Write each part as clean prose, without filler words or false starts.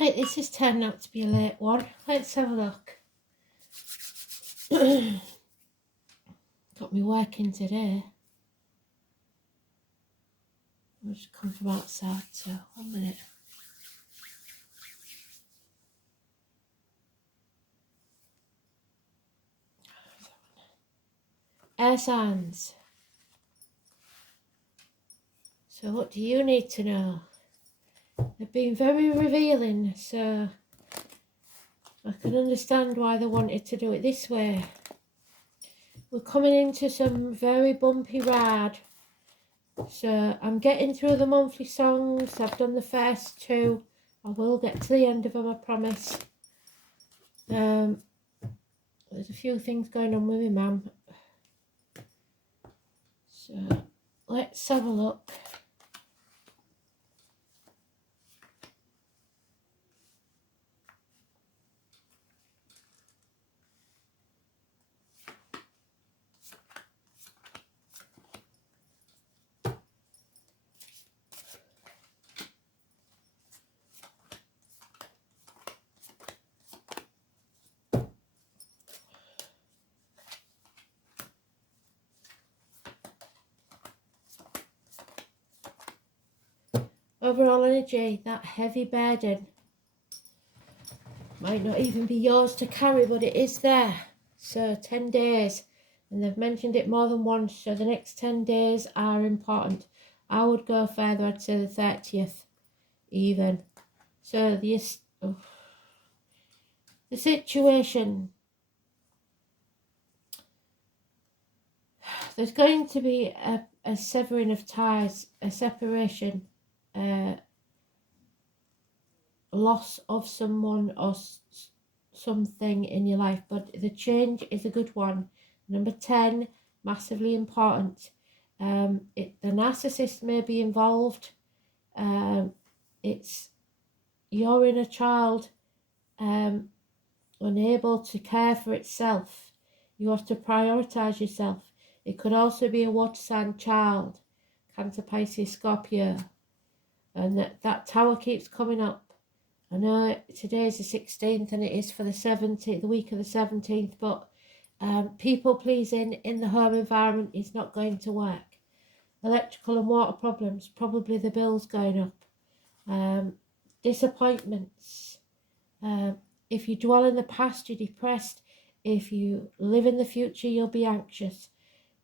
Right, this has turned out to be a late one. Let's have a look. Got me working today. I've just come from outside, so 1 minute. Air signs. So what do you need to know? They've been very revealing, so I can understand why they wanted to do it this way. We're coming into some very bumpy ride. So I'm getting through the monthly songs. I've done the first two. I will get to the end of them, I promise. There's a few things going on with me, mum. So let's have a look. Overall energy, that heavy burden might not even be yours to carry, but it is there. So 10 days, and they've mentioned it more than once, so the next 10 days are important. I would go further, I'd say the 30th even. So the situation, there's going to be a severing of ties, a separation, loss of someone or something in your life, but the change is a good one. Number 10, massively important. The narcissist may be involved. It's your inner child unable to care for itself. You have to prioritize yourself. It could also be a water sign child, Cancer, Pisces, Scorpio, and that tower keeps coming up. I know today's the 16th and it is for the 17th, the week of the 17th, but people pleasing in the home environment is not going to work. Electrical and water problems, probably the bills going up. Disappointments. If you dwell in the past, you're depressed. If you live in the future, you'll be anxious.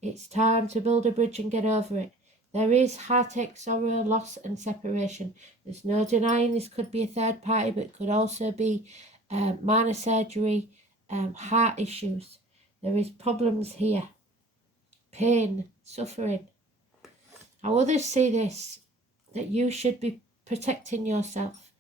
It's time to build a bridge and get over it. There is heartache, sorrow, loss and separation. There's no denying this could be a third party, but it could also be minor surgery, heart issues. There is problems here. Pain, suffering. How others see this, that you should be protecting yourself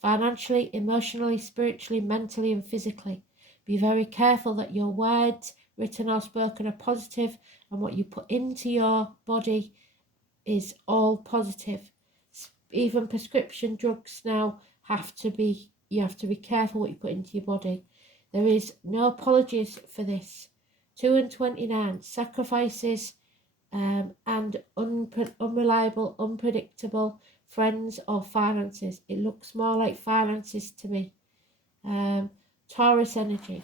financially, emotionally, spiritually, mentally and physically. Be very careful that your words, written or spoken, are positive, and what you put into your body is all positive. Even prescription drugs now you have to be careful what you put into your body. There is no apologies for this. 2 and 29, sacrifices and unreliable, unpredictable friends or finances. It looks more like finances to me. Taurus energy.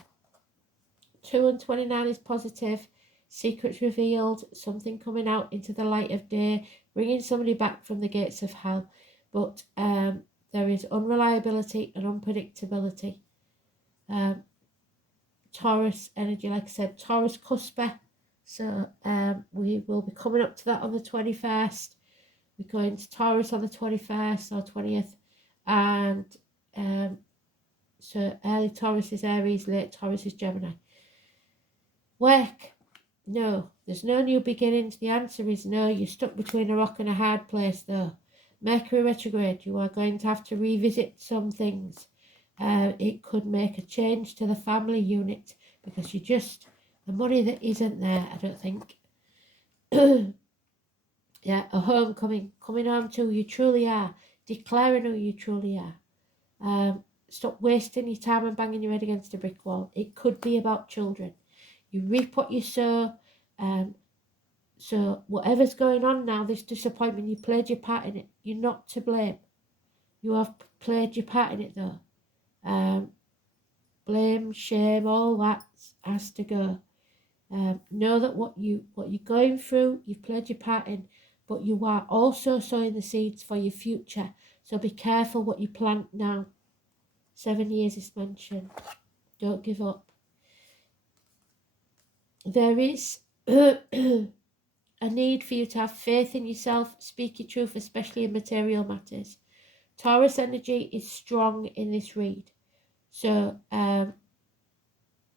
2 and 29 is positive. Secrets revealed, something coming out into the light of day, bringing somebody back from the gates of hell. But there is unreliability and unpredictability. Taurus energy, like I said, Taurus cusper. So we will be coming up to that on the 21st. We're going to Taurus on the 21st or 20th. And so early Taurus is Aries, late Taurus is Gemini. Work. No, there's no new beginnings. The answer is no. You're stuck between a rock and a hard place though. Mercury retrograde, you are going to have to revisit some things. It could make a change to the family unit because you just, the money that isn't there, I don't think. Yeah, a homecoming, coming home to who you truly are, declaring who you truly are. Stop wasting your time and banging your head against a brick wall. It could be about children. You reap what you sow. So whatever's going on now, this disappointment, you played your part in it. You're not to blame. You have played your part in it though. Blame, shame, all that has to go. Know that what you're going through, you've played your part in, but you are also sowing the seeds for your future. So be careful what you plant now. 7 years is mentioned. Don't give up. There is a need for you to have faith in yourself, speak your truth, especially in material matters. Taurus energy is strong in this read. So the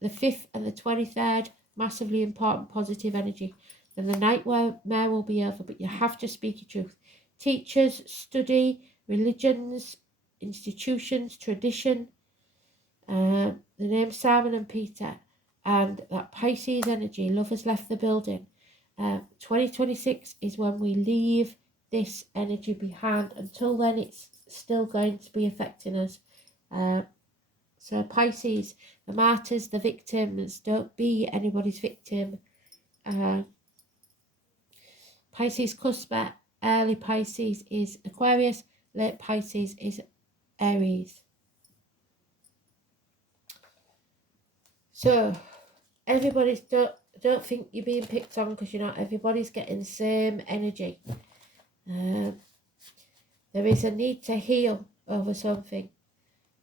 5th and the 23rd, massively important positive energy. Then the nightmare will be over, but you have to speak your truth. Teachers, study, religions, institutions, tradition, the names Simon and Peter, and that Pisces energy, love has left the building. 2026 is when we leave this energy behind. Until then, it's still going to be affecting us. So Pisces, the martyrs, the victims, don't be anybody's victim. Pisces cusp, early Pisces is Aquarius, late Pisces is Aries. So everybody's, don't think you're being picked on, because you're not. Everybody's getting the same energy. There is a need to heal over something.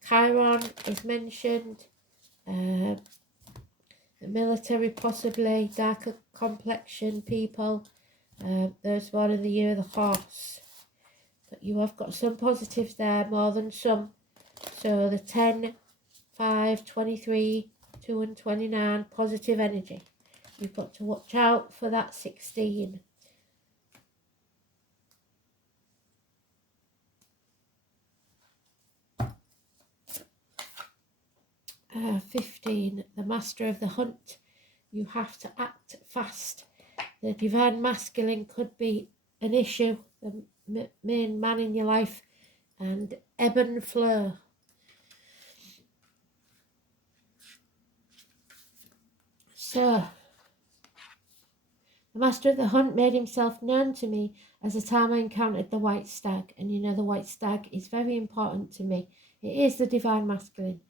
Chiron is mentioned. The military, possibly darker complexion people. Those born in the year of the horse. But you have got some positives there, more than some. So the 10, 5, 23, 2 and 29, positive energy. You've got to watch out for that 16. 15, the master of the hunt. You have to act fast. The divine masculine could be an issue, the main man in your life, and ebb and flow. So, the master of the hunt made himself known to me as the time I encountered the white stag. And you know, the white stag is very important to me. It is the divine masculine.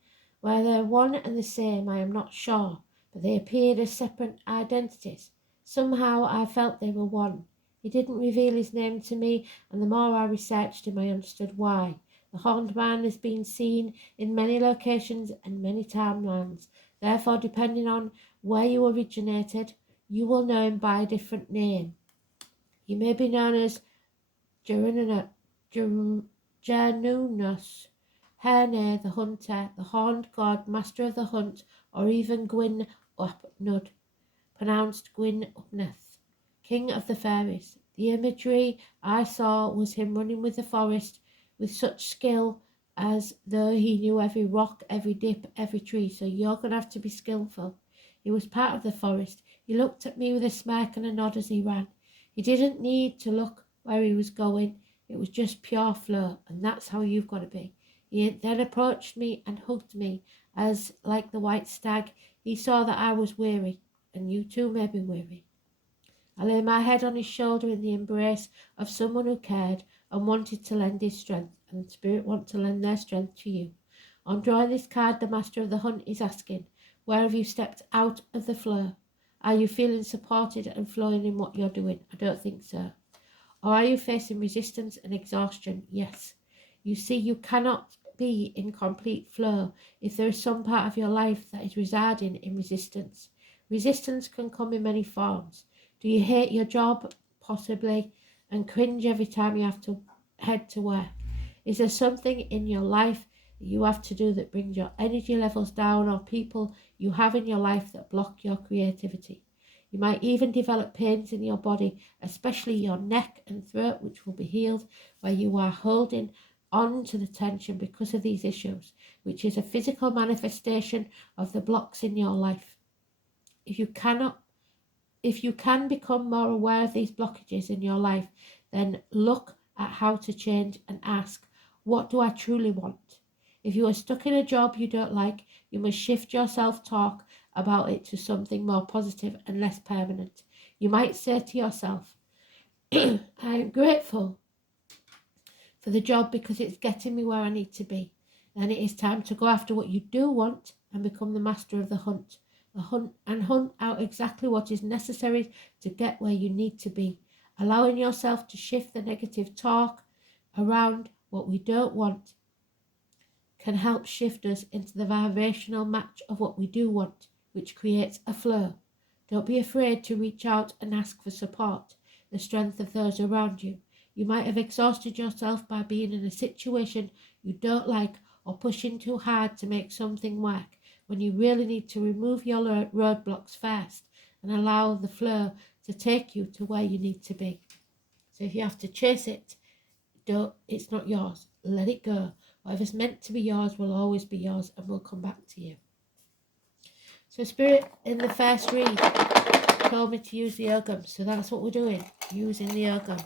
Whether they're one and the same, I am not sure, but they appeared as separate identities. Somehow I felt they were one. He didn't reveal his name to me, and the more I researched him, I understood why. The horned man has been seen in many locations and many timelines. Therefore, depending on where you originated, you will know him by a different name. He may be known as Janus, Herne the hunter, the horned god, master of the hunt, or even Gwyn Upnud, pronounced Gwyn Upneth, king of the fairies. The imagery I saw was him running with the forest with such skill as though he knew every rock, every dip, every tree. So you're going to have to be skillful. He was part of the forest. He looked at me with a smirk and a nod as he ran. He didn't need to look where he was going. It was just pure flow, and that's how you've got to be. He then approached me and hugged me, as, like the white stag, he saw that I was weary, and you too may be weary. I lay my head on his shoulder in the embrace of someone who cared and wanted to lend his strength, and the spirit want to lend their strength to you. On drawing this card, the master of the hunt is asking, where have you stepped out of the flow? Are you feeling supported and flowing in what you're doing? I don't think so. Or are you facing resistance and exhaustion? Yes. You see, you cannot be in complete flow if there is some part of your life that is residing in resistance. Resistance can come in many forms. Do you hate your job? Possibly. And cringe every time you have to head to work? Is there something in your life that you have to do that brings your energy levels down, or people you have in your life that block your creativity? You might even develop pains in your body, especially your neck and throat, which will be healed, where you are holding on to the tension because of these issues, which is a physical manifestation of the blocks in your life. If you can become more aware of these blockages in your life, then look at how to change and ask, what do I truly want? If you are stuck in a job you don't like, you must shift your self-talk about it to something more positive and less permanent. You might say to yourself, I am grateful for the job because it's getting me where I need to be. And it is time to go after what you do want and become the master of the hunt. Hunt out exactly what is necessary to get where you need to be. Allowing yourself to shift the negative talk around what we don't want can help shift us into the vibrational match of what we do want, which creates a flow. Don't be afraid to reach out and ask for support, the strength of those around you. You might have exhausted yourself by being in a situation you don't like or pushing too hard to make something work, when you really need to remove your roadblocks first and allow the flow to take you to where you need to be. So if you have to chase it, it's not yours. Let it go. Whatever's meant to be yours will always be yours and will come back to you. So Spirit, in the first read, told me to use the Ogam. So that's what we're doing, using the Ogam.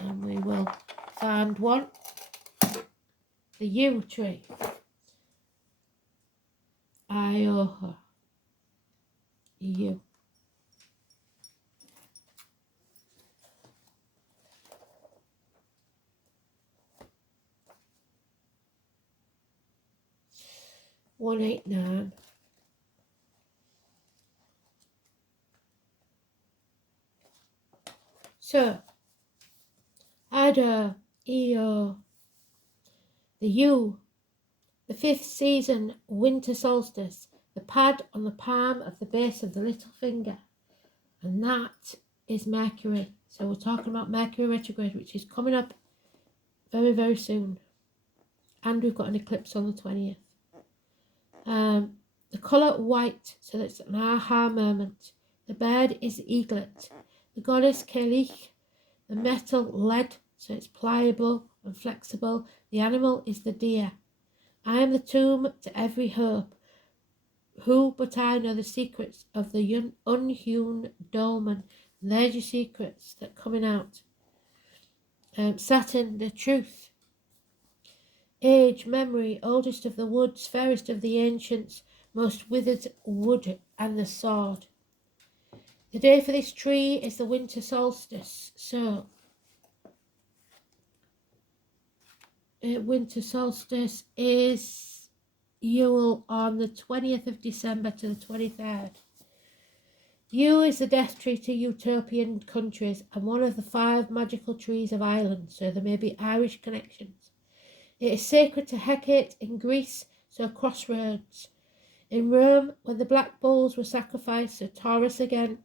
And we will find one, the yew tree. Ioha. Yew. One 8-9. So, Ada, Eo, the yew, the 5th season, winter solstice, the pad on the palm of the base of the little finger, and that is Mercury. So we're talking about Mercury retrograde, which is coming up very, very soon, and we've got an eclipse on the 20th. The colour white, so that's an aha moment. The bird is eaglet. The goddess Kelich, the metal lead, so it's pliable and flexible. The animal is the deer. I am the tomb to every hope. Who but I know the secrets of the unhewn dolmen? And there's your secrets that are coming out. Saturn, the truth. Age, memory, oldest of the woods, fairest of the ancients, most withered wood and the sword. The day for this tree is the winter solstice. So, winter solstice is Yule on the 20th of December to the 23rd. Yew is the death tree to utopian countries and one of the 5 magical trees of Ireland, so there may be Irish connections. It is sacred to Hecate in Greece, so crossroads. In Rome, when the black bulls were sacrificed, so Taurus again,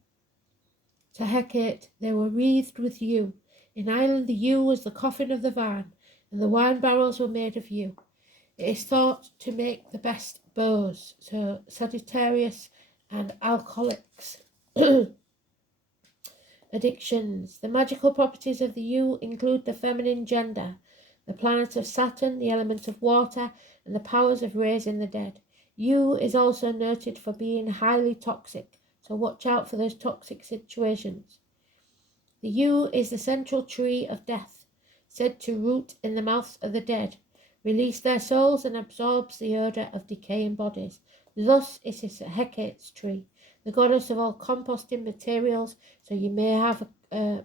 to Hecate, they were wreathed with yew. In Ireland, the yew was the coffin of the vine, and the wine barrels were made of yew. It is thought to make the best bows, so Sagittarius and alcoholics. Addictions. The magical properties of the yew include the feminine gender, the planet of Saturn, the element of water, and the powers of raising the dead. Yew is also noted for being highly toxic, so watch out for those toxic situations. The yew is the central tree of death, said to root in the mouths of the dead, release their souls, and absorbs the odour of decaying bodies. Thus it is Hecate's tree, the goddess of all composting materials, so you may have an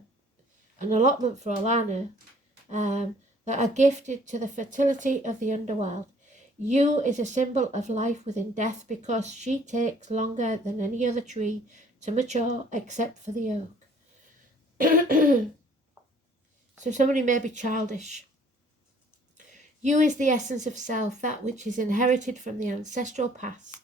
allotment for all I know, that are gifted to the fertility of the underworld. Yew is a symbol of life within death because she takes longer than any other tree to mature except for the oak. So somebody may be childish. Yew is the essence of self, that which is inherited from the ancestral past.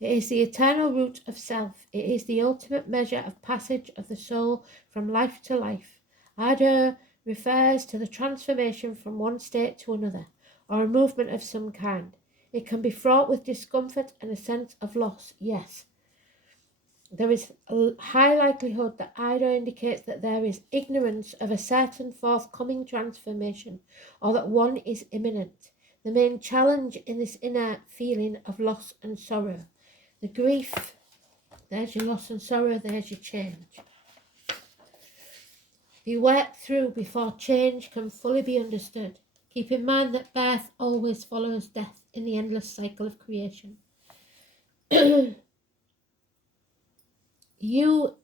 It is the eternal root of self. It is the ultimate measure of passage of the soul from life to life. Ardor refers to the transformation from one state to another, or a movement of some kind. It can be fraught with discomfort and a sense of loss, yes. There is a high likelihood that Ida indicates that there is ignorance of a certain forthcoming transformation, or that one is imminent. The main challenge in this inner feeling of loss and sorrow. The grief, there's your loss and sorrow, there's your change. Be worked through before change can fully be understood. Keep in mind that birth always follows death in the endless cycle of creation. Yew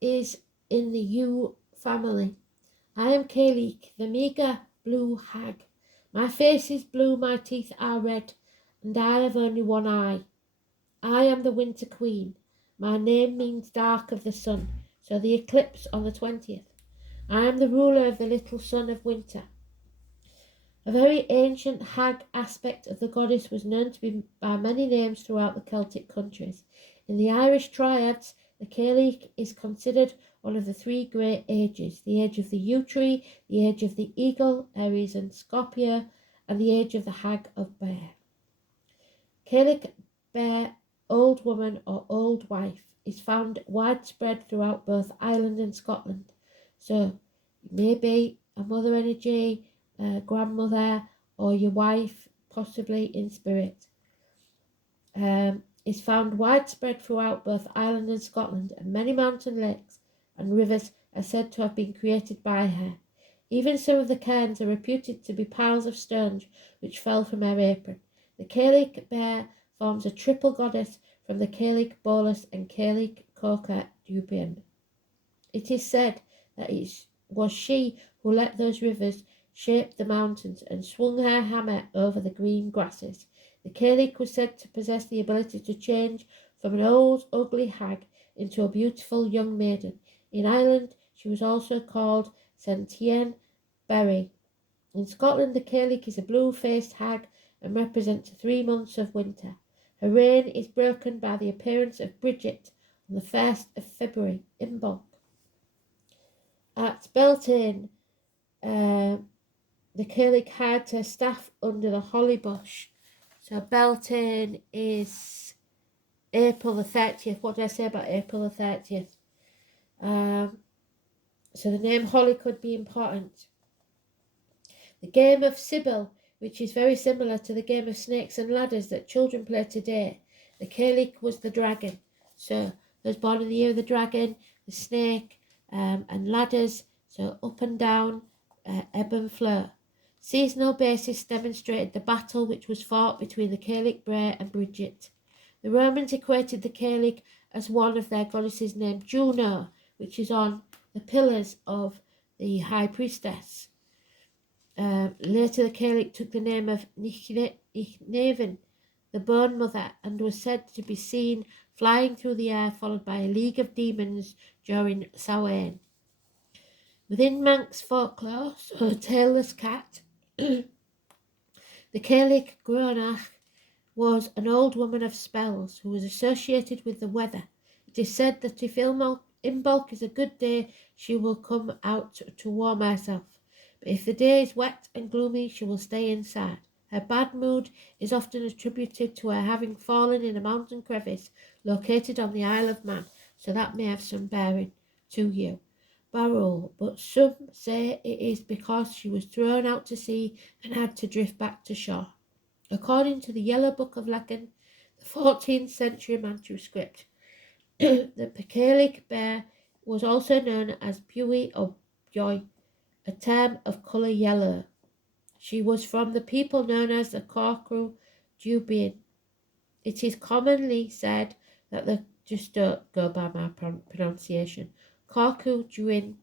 is in the yew family. I am Kalik, the meagre blue hag. My face is blue, my teeth are red, and I have only one eye. I am the Winter Queen. My name means dark of the sun, so the eclipse on the 20th. I am the ruler of the little son of winter. A very ancient hag aspect of the goddess was known to be by many names throughout the Celtic countries. In the Irish triads, the Cailleach is considered one of the three great ages: the age of the yew tree, the age of the eagle, Aries and Scorpio, and the age of the hag of bear. Cailleach bear, old woman or old wife, is found widespread throughout both Ireland and Scotland. So it may be a mother energy, grandmother, or your wife, possibly in spirit. Is found widespread throughout both Ireland and Scotland, and many mountain lakes and rivers are said to have been created by her. Even some of the cairns are reputed to be piles of stones which fell from her apron. The Cailleach bear forms a triple goddess from the Cailleach bolus and Cailleach coca dubian. It is said that it was she who let those rivers shape the mountains and swung her hammer over the green grasses. The Cailleach was said to possess the ability to change from an old, ugly hag into a beautiful young maiden. In Ireland, she was also called Sentien Berry. In Scotland, the Cailleach is a blue-faced hag and represents 3 months of winter. Her reign is broken by the appearance of Bridget on the 1st of February in Bulk. At Beltane, the Cailleach hides her staff under the holly bush. So Beltane is April the 30th. What did I say about April the 30th? So the name Holly could be important. The game of Sibyl, which is very similar to the game of snakes and ladders that children play today. The Cailleach was the dragon. So those born in the year of the dragon, the snake, and ladders, so up and down, ebb and flow. Seasonal basis demonstrated the battle which was fought between the Cailleach Bray and Bridget. The Romans equated the Cailleach as one of their goddesses named Juno, which is on the pillars of the high priestess. Later the Cailleach took the name of Nichnaven, the bone mother, and was said to be seen flying through the air, followed by a league of demons during Samhain. Within Manx folklore, so a tailless cat, the Cailleach Gronach was an old woman of spells who was associated with the weather. It is said that if Imbolc is a good day, she will come out to warm herself. But if the day is wet and gloomy, she will stay inside. Her bad mood is often attributed to her having fallen in a mountain crevice located on the Isle of Man, so that may have some bearing to you. Barrel, but some say it is because she was thrown out to sea and had to drift back to shore. According to the Yellow Book of Lacan, the 14th century manuscript, the Cailleach bear was also known as Buie or Joy, a term of colour yellow. She was from the people known as the Corcru Dubian. It is commonly said that just don't go by my pronunciation, Corcru Duin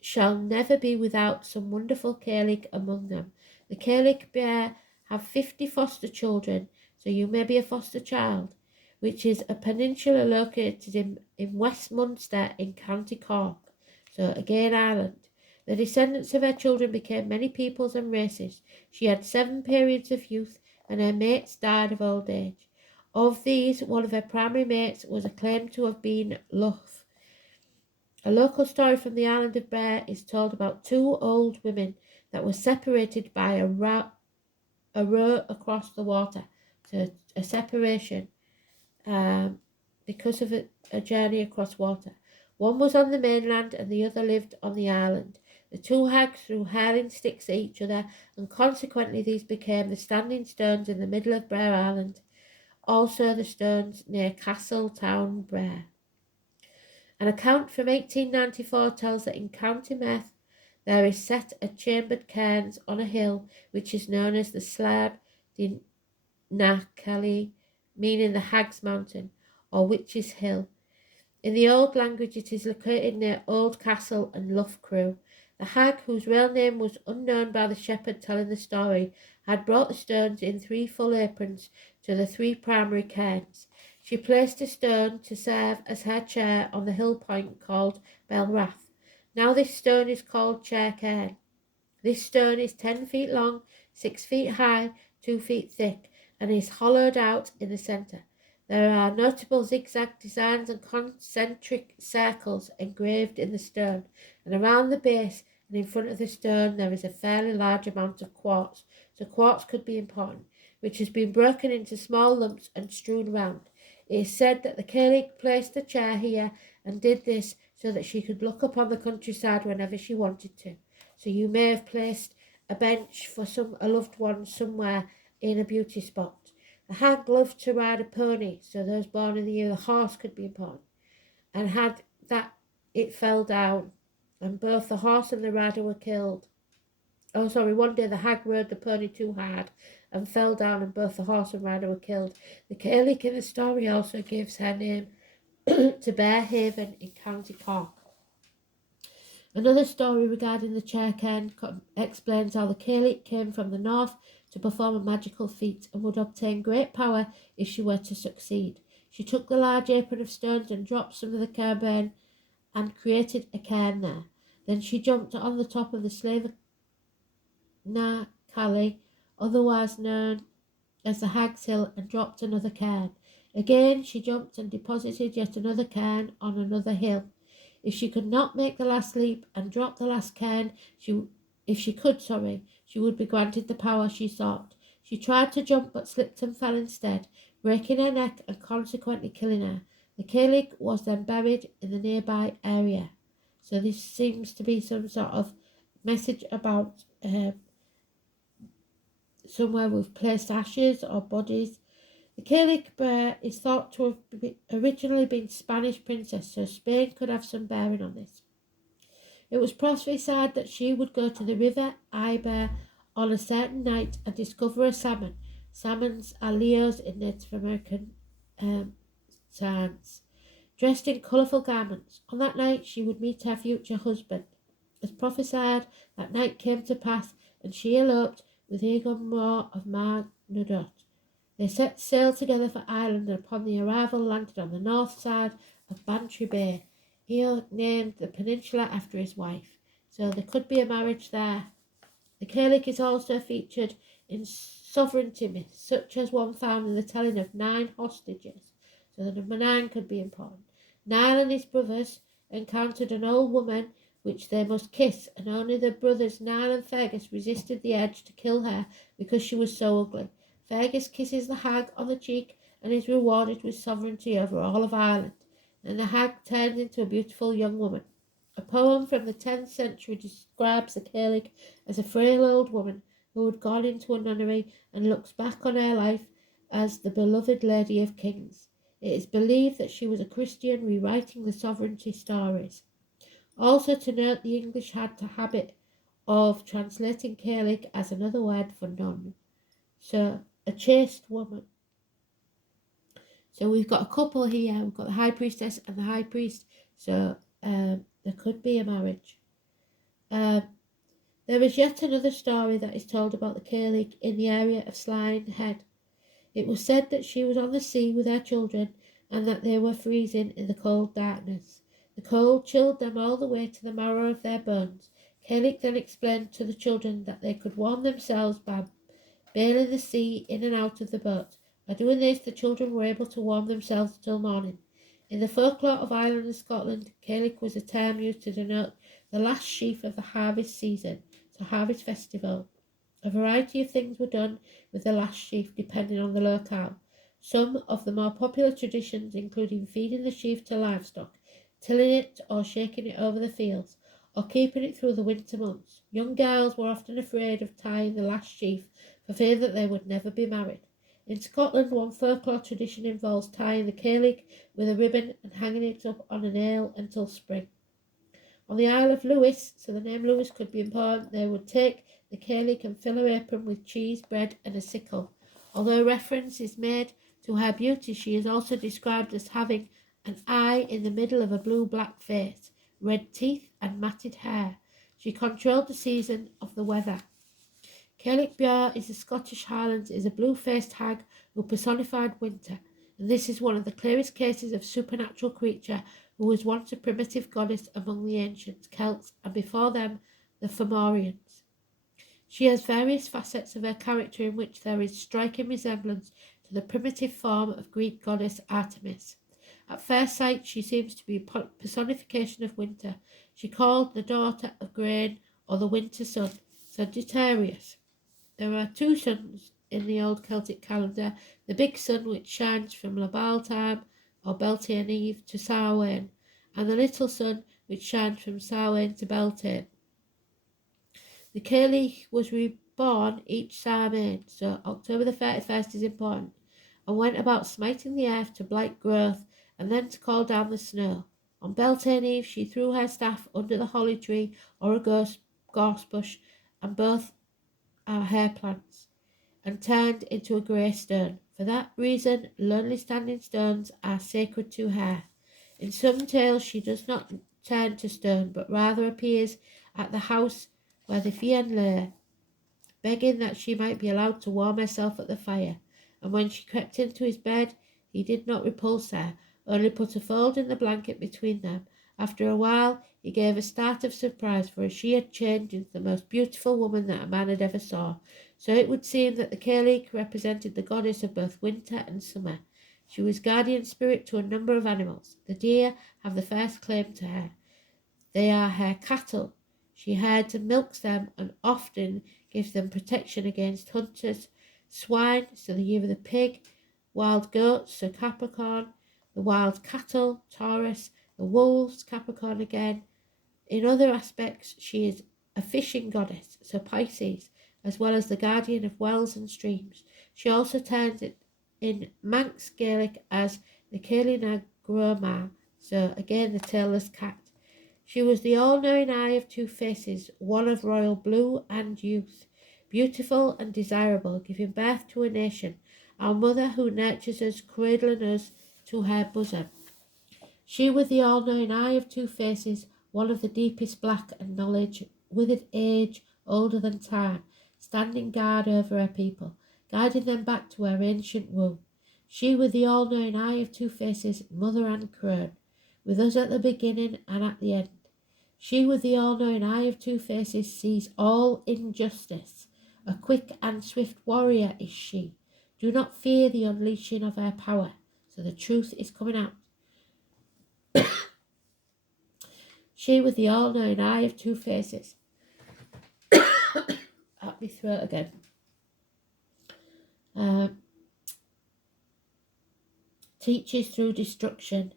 shall never be without some wonderful Cailleach among them. The Cailleach bear have 50 foster children, so you may be a foster child, which is a peninsula located in West Munster in County Cork, so again Ireland. The descendants of her children became many peoples and races. She had 7 periods of youth, and her mates died of old age. Of these, one of her primary mates was acclaimed to have been Luff. A local story from the island of Bear is told about 2 old women that were separated by a row across the water. So a separation because of a journey across water. One was on the mainland and the other lived on the island. The 2 hags threw hurling sticks at each other, and consequently these became the standing stones in the middle of Brer Island, also the stones near Castle Town Brer. An account from 1894 tells that in County Meath there is set a chambered cairns on a hill which is known as the Slab de Kelly, meaning the Hag's Mountain or Witch's Hill. In the old language it is located near Old Castle and Loughcrew. The hag, whose real name was unknown by the shepherd telling the story, had brought the stones in 3 full aprons to the 3 primary cairns. She placed a stone to serve as her chair on the hill point called Belrath. Now this stone is called Chair Cairn. This stone is 10 feet long, 6 feet high, 2 feet thick, and is hollowed out in the centre. There are notable zigzag designs and concentric circles engraved in the stone, and around the base and in front of the stone there is a fairly large amount of quartz, so quartz could be important, which has been broken into small lumps and strewn round. It is said that the Cailleach placed a chair here and did this so that she could look upon the countryside whenever she wanted to. So you may have placed a bench for a loved one somewhere in a beauty spot. The hag loved to ride a pony, so those born in the year the horse could be important. And had that, it fell down, and both the horse and the rider were killed. One day the hag rode the pony too hard and fell down, and both the horse and rider were killed. The Cailleach in the story also gives her name to Bearhaven in County Cork. Another story regarding the Chair Cairn explains how the Cailleach came from the north to perform a magical feat and would obtain great power if she were to succeed. She took the large apron of stones and dropped some of the cairn and created a cairn there. Then she jumped on the top of the Slave Na Cali, otherwise known as the Hag's Hill, and dropped another cairn. Again she jumped and deposited yet another cairn on another hill. If she could not make the last leap and drop the last cairn, she would be granted the power she sought. She tried to jump but slipped and fell instead, breaking her neck and consequently killing her. The Cailleach was then buried in the nearby area. So this seems to be some sort of message about somewhere we've placed ashes or bodies. The Cailleach bear is thought to have originally been Spanish princess, so Spain could have some bearing on this. It was prophesied that she would go to the river Iber on a certain night and discover a salmon. Salmons are Leos in Native American science, dressed in colourful garments. On that night she would meet her future husband. As prophesied, that night came to pass, and she eloped with Egon Moore of Marnudot. They set sail together for Ireland, and upon the arrival landed on the north side of Bantry Bay. He named the peninsula after his wife, so there could be a marriage there. The Cailleach is also featured in sovereignty myths, such as one found in the telling of 9 hostages, so the number 9 could be important. Niall and his brothers encountered an old woman which they must kiss, and only the brothers Niall and Fergus resisted the urge to kill her because she was so ugly. Fergus kisses the hag on the cheek and is rewarded with sovereignty over all of Ireland, and the hag turns into a beautiful young woman. A poem from the 10th century describes the Cailleach as a frail old woman who had gone into a nunnery and looks back on her life as the beloved Lady of Kings. It is believed that she was a Christian rewriting the sovereignty stories. Also to note, the English had the habit of translating Cailleach as another word for nun. So, a chaste woman. So we've got a couple here. We've got the high priestess and the high priest. So there could be a marriage. There is yet another story that is told about the Cailleach in the area of Slane Head. It was said that she was on the sea with her children and that they were freezing in the cold darkness. The cold chilled them all the way to the marrow of their bones. Cailleach then explained to the children that they could warm themselves by bailing the sea in and out of the boat. By doing this, the children were able to warm themselves till morning. In the folklore of Ireland and Scotland, Cailleach was a term used to denote the last sheaf of the harvest season, so harvest festival. A variety of things were done with the last sheaf depending on the locale. Some of the more popular traditions including feeding the sheaf to livestock, tilling it or shaking it over the fields, or keeping it through the winter months. Young girls were often afraid of tying the last sheaf for fear that they would never be married. In Scotland, one folklore tradition involves tying the Cailleach with a ribbon and hanging it up on a nail until spring. On the Isle of Lewis, so the name Lewis could be important, they would take the Cailleach and fill her apron with cheese, bread and a sickle. Although reference is made to her beauty, she is also described as having an eye in the middle of a blue-black face, red teeth and matted hair. She controlled the season of the weather. Gaelic Bjar is the Scottish Highlands, is a blue-faced hag who personified winter, and this is one of the clearest cases of supernatural creature who was once a primitive goddess among the ancient Celts, and before them the Fomorians. She has various facets of her character in which there is striking resemblance to the primitive form of Greek goddess Artemis. At first sight she seems to be a personification of winter. She called the daughter of grain, or the winter sun, Sagittarius. There are two suns in the old Celtic calendar, the big sun which shines from Labal time or Beltane Eve to Samhain, and the little sun which shines from Samhain to Beltane. The Cailleach was reborn each Samhain, so October the 31st is important, and went about smiting the earth to blight growth and then to call down the snow. On Beltane Eve she threw her staff under the holly tree or a gorse bush, and both are hair plants, and turned into a grey stone. For that reason, lonely standing stones are sacred to her. In some tales she does not turn to stone, but rather appears at the house where the Fian lay, begging that she might be allowed to warm herself at the fire. And when she crept into his bed, he did not repulse her, only put a fold in the blanket between them. After a while, he gave a start of surprise, for she had changed into the most beautiful woman that a man had ever saw. So it would seem that the Cailleach represented the goddess of both winter and summer. She was guardian spirit to a number of animals. The deer have the first claim to her. They are her cattle. She herds and milks them, and often gives them protection against hunters. Swine, so the year of the pig. Wild goats, so Capricorn. The wild cattle, Taurus. The wolves, Capricorn again. In other aspects, she is a fishing goddess, so Pisces, as well as the guardian of wells and streams. She also turns it in Manx Gaelic as the Cailina Groma, so again the tailless cat. She was the all-knowing eye of two faces, one of royal blue and youth, beautiful and desirable, giving birth to a nation, our mother who nurtures us, cradling us to her bosom. She with the all-knowing eye of two faces, one of the deepest black and knowledge, withered age, older than time, standing guard over her people, guiding them back to her ancient womb. She with the all-knowing eye of two faces, mother and crone, with us at the beginning and at the end. She with the all-knowing eye of two faces sees all injustice. A quick and swift warrior is she. Do not fear the unleashing of her power, so the truth is coming out. She with the all-knowing eye of two faces. At my throat again. Teaches through destruction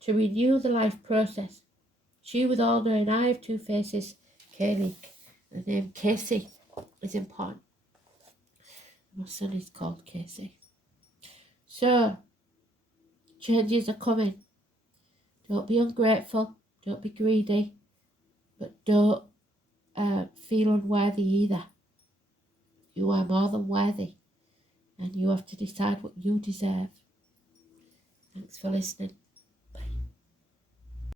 to renew the life process. She with all-knowing eye of two faces, Cailleach. The name Casey is important. My son is called Casey. So, changes are coming. Don't be ungrateful. Don't be greedy. But don't feel unworthy either. You are more than worthy. And you have to decide what you deserve. Thanks for listening.